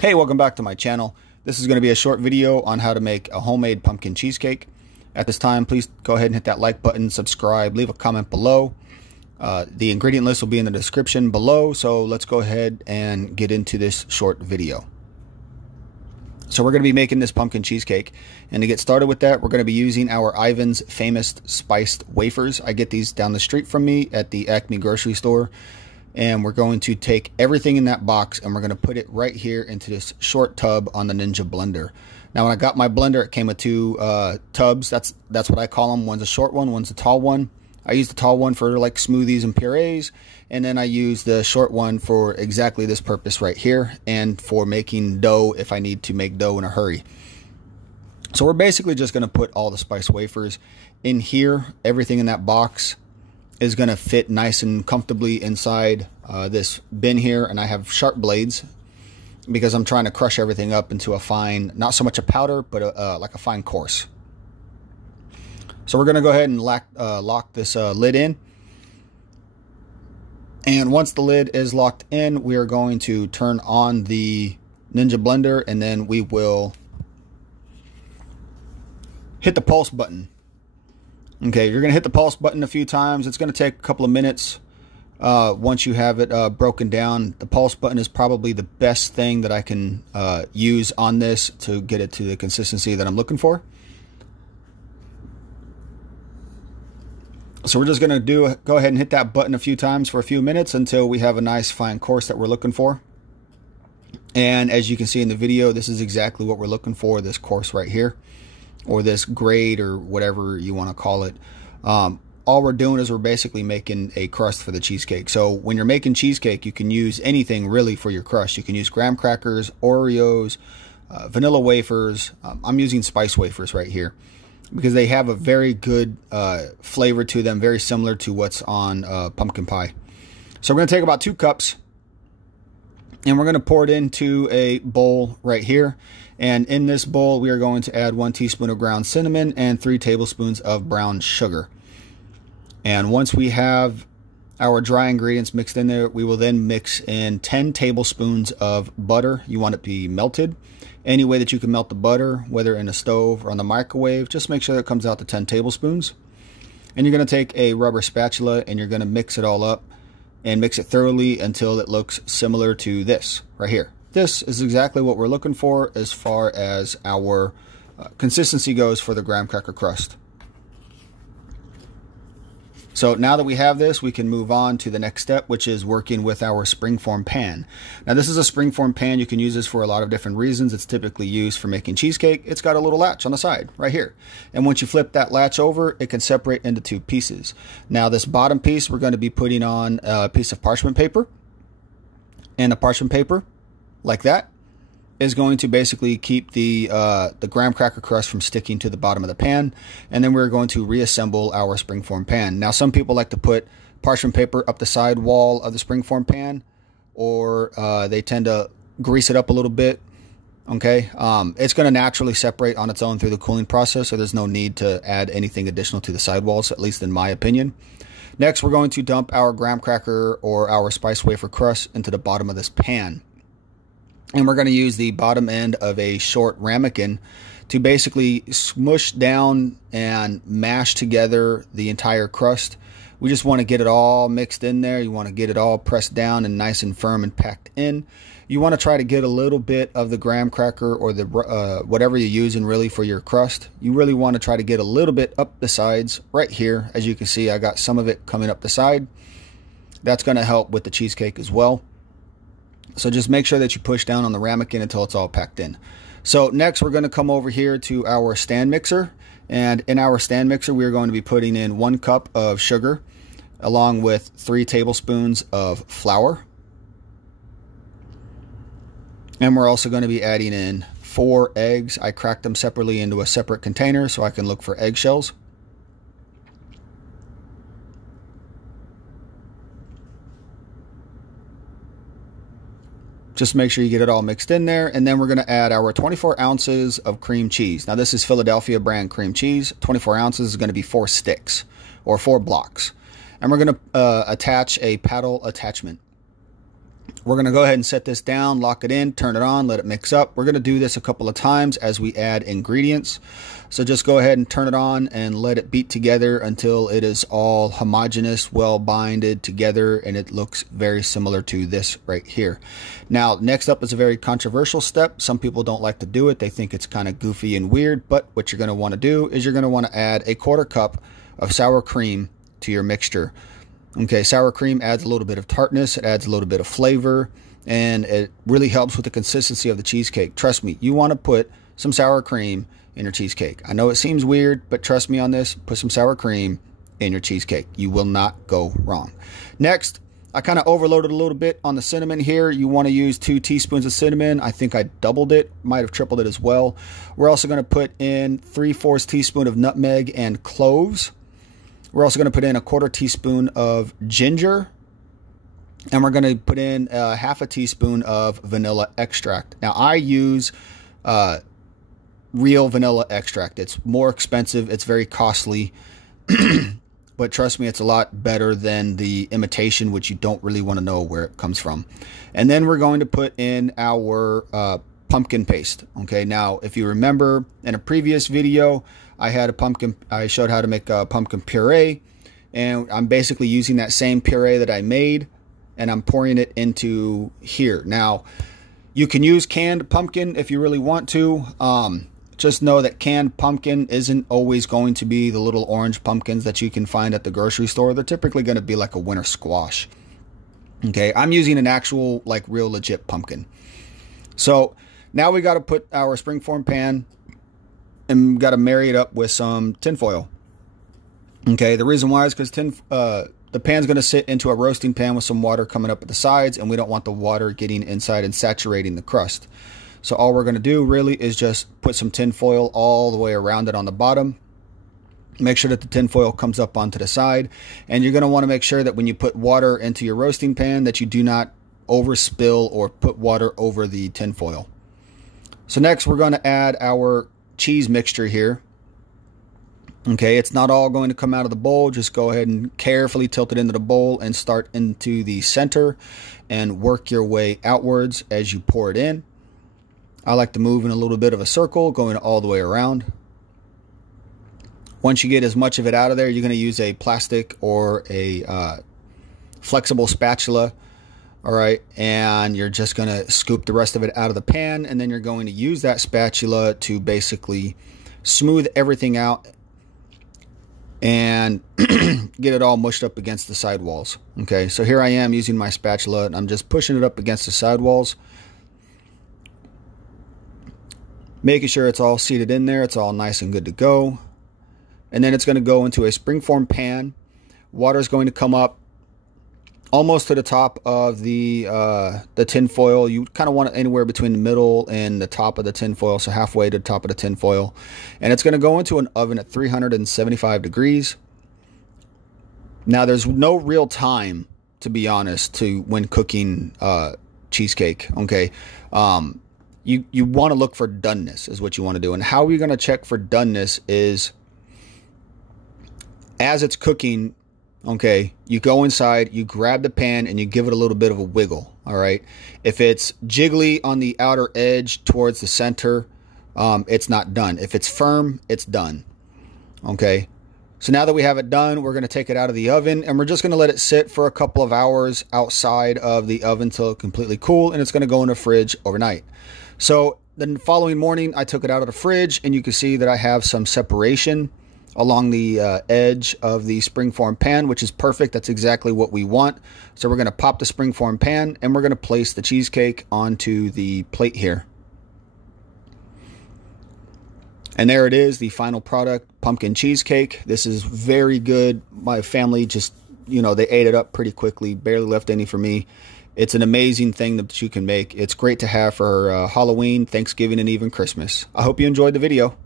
Hey, welcome back to my channel. This is going to be a short video on how to make a homemade pumpkin cheesecake. At this time, please go ahead and hit that like button, subscribe, leave a comment below. The ingredient list will be in the description below, so let's go ahead and get into this short video. So we're going to be making this pumpkin cheesecake, and to get started with that, we're going to be using our Ivan's Famous Spiced Wafers. I get these down the street from me at the Acme grocery store. And we're going to take everything in that box and we're going to put it right here into this short tub on the Ninja blender. Now, when I got my blender, it came with two tubs. That's what I call them. One's a short one, one's a tall one. I use the tall one for like smoothies and purees, and then I use the short one for exactly this purpose right here, and for making dough if I need to make dough in a hurry. So we're basically just going to put all the spiced wafers in here. Everything in that box is going to fit nice and comfortably inside this bin here, and I have sharp blades because I'm trying to crush everything up into a fine, not so much a powder, but like a fine coarse. So we're going to go ahead and lock this lid in, and once the lid is locked in, we are going to turn on the Ninja blender, and then we will hit the pulse button. Okay, you're going to hit the pulse button a few times. It's going to take a couple of minutes once you have it broken down. The pulse button is probably the best thing that I can use on this to get it to the consistency that I'm looking for. So we're just going to go ahead and hit that button a few times for a few minutes until we have a nice fine course that we're looking for. And as you can see in the video, this is exactly what we're looking for, this course right here, or this grade, or whatever you want to call it. All we're doing is we're basically making a crust for the cheesecake. So when you're making cheesecake, you can use anything really for your crust. You can use graham crackers, Oreos, vanilla wafers. I'm using spice wafers right here because they have a very good flavor to them, very similar to what's on pumpkin pie. So we're going to take about 2 cups, and we're going to pour it into a bowl right here. And in this bowl, we are going to add 1 teaspoon of ground cinnamon and 3 tablespoons of brown sugar. And once we have our dry ingredients mixed in there, we will then mix in 10 tablespoons of butter. You want it to be melted. Any way that you can melt the butter, whether in a stove or on the microwave, just make sure that it comes out to 10 tablespoons. And you're going to take a rubber spatula and you're going to mix it all up and mix it thoroughly until it looks similar to this right here. This is exactly what we're looking for as far as our consistency goes for the graham cracker crust. So now that we have this, we can move on to the next step, which is working with our springform pan. Now this is a springform pan. You can use this for a lot of different reasons. It's typically used for making cheesecake. It's got a little latch on the side right here. And once you flip that latch over, it can separate into 2 pieces. Now this bottom piece, we're going to be putting on a piece of parchment paper. And the parchment paper, like that, is going to basically keep the graham cracker crust from sticking to the bottom of the pan. And then we're going to reassemble our springform pan. Now some people like to put parchment paper up the side wall of the springform pan, or they tend to grease it up a little bit. Okay, it's going to naturally separate on its own through the cooling process, so there's no need to add anything additional to the sidewalls, at least in my opinion. Next, we're going to dump our graham cracker or our spice wafer crust into the bottom of this pan. And we're going to use the bottom end of a short ramekin to basically smush down and mash together the entire crust. We just want to get it all mixed in there. You want to get it all pressed down and nice and firm and packed in. You want to try to get a little bit of the graham cracker or the whatever you're using really for your crust. You really want to try to get a little bit up the sides right here. As you can see, I got some of it coming up the side. That's going to help with the cheesecake as well. So just make sure that you push down on the ramekin until it's all packed in. So next we're going to come over here to our stand mixer. And in our stand mixer, we're going to be putting in 1 cup of sugar along with 3 tablespoons of flour. And we're also going to be adding in 4 eggs. I cracked them separately into a separate container so I can look for eggshells. Just make sure you get it all mixed in there. And then we're going to add our 24 ounces of cream cheese. Now this is Philadelphia brand cream cheese. 24 ounces is going to be 4 sticks or 4 blocks. And we're going to attach a paddle attachment. We're going to go ahead and set this down, lock it in, turn it on, let it mix up. We're going to do this a couple of times as we add ingredients. So just go ahead and turn it on and let it beat together until it is all homogeneous, well binded together, and it looks very similar to this right here. Now, next up is a very controversial step. Some people don't like to do it. They think it's kind of goofy and weird, but what you're going to want to do is you're going to want to add a 1/4 cup of sour cream to your mixture. Okay, sour cream adds a little bit of tartness, it adds a little bit of flavor, and it really helps with the consistency of the cheesecake. Trust me, you want to put some sour cream in your cheesecake. I know it seems weird, but trust me on this, put some sour cream in your cheesecake. You will not go wrong. Next, I kind of overloaded a little bit on the cinnamon here. You want to use 2 teaspoons of cinnamon. I think I doubled it, might have tripled it as well. We're also going to put in 3/4 teaspoon of nutmeg and cloves. We're also going to put in a 1/4 teaspoon of ginger, and we're going to put in 1/2 teaspoon of vanilla extract. Now, I use real vanilla extract. It's more expensive. It's very costly, but trust me, it's a lot better than the imitation, which you don't really want to know where it comes from. And then we're going to put in our pumpkin paste. Okay, now if you remember in a previous video, I showed how to make a pumpkin puree, and I'm basically using that same puree that I made, and I'm pouring it into here. Now, you can use canned pumpkin if you really want to. Just know that canned pumpkin isn't always going to be the little orange pumpkins that you can find at the grocery store. They're typically going to be like a winter squash. Okay, I'm using an actual, like, real legit pumpkin. So now we got to put our springform pan and got to marry it up with some tin foil. Okay, the reason why is because the pan's going to sit into a roasting pan with some water coming up at the sides, and we don't want the water getting inside and saturating the crust. So all we're going to do really is just put some tin foil all the way around it on the bottom. Make sure that the tin foil comes up onto the side, and you're going to want to make sure that when you put water into your roasting pan that you do not overspill or put water over the tin foil. So next we're going to add our cheese mixture here. Okay, it's not all going to come out of the bowl. Just go ahead and carefully tilt it into the bowl and start into the center and work your way outwards as you pour it in. I like to move in a little bit of a circle, going all the way around. Once you get as much of it out of there, you're going to use a plastic or a flexible spatula. All right, and you're just going to scoop the rest of it out of the pan, and then you're going to use that spatula to basically smooth everything out and get it all mushed up against the side walls. Okay, so here I am using my spatula, and I'm just pushing it up against the side walls, making sure it's all seated in there. It's all nice and good to go. And then it's going to go into a springform pan. Water is going to come up almost to the top of the tin foil. You kind of want it anywhere between the middle and the top of the tin foil, so halfway to the top of the tin foil. And it's going to go into an oven at 375 degrees. Now, there's no real time, to be honest, to when cooking cheesecake. Okay, you want to look for doneness is what you want to do. And how you're going to check for doneness is as it's cooking. Okay, you go inside, you grab the pan, and you give it a little bit of a wiggle, all right? If it's jiggly on the outer edge towards the center, it's not done. If it's firm, it's done, okay? So now that we have it done, we're going to take it out of the oven, and we're just going to let it sit for a couple of hours outside of the oven till it's completely cool, and it's going to go in the fridge overnight. So the following morning, I took it out of the fridge, and you can see that I have some separation along the edge of the springform pan, which is perfect. That's exactly what we want. So we're going to pop the springform pan, and we're going to place the cheesecake onto the plate here. And there it is, the final product, pumpkin cheesecake. This is very good. My family just, you know, they ate it up pretty quickly, barely left any for me. It's an amazing thing that you can make. It's great to have for Halloween, Thanksgiving, and even Christmas. I hope you enjoyed the video.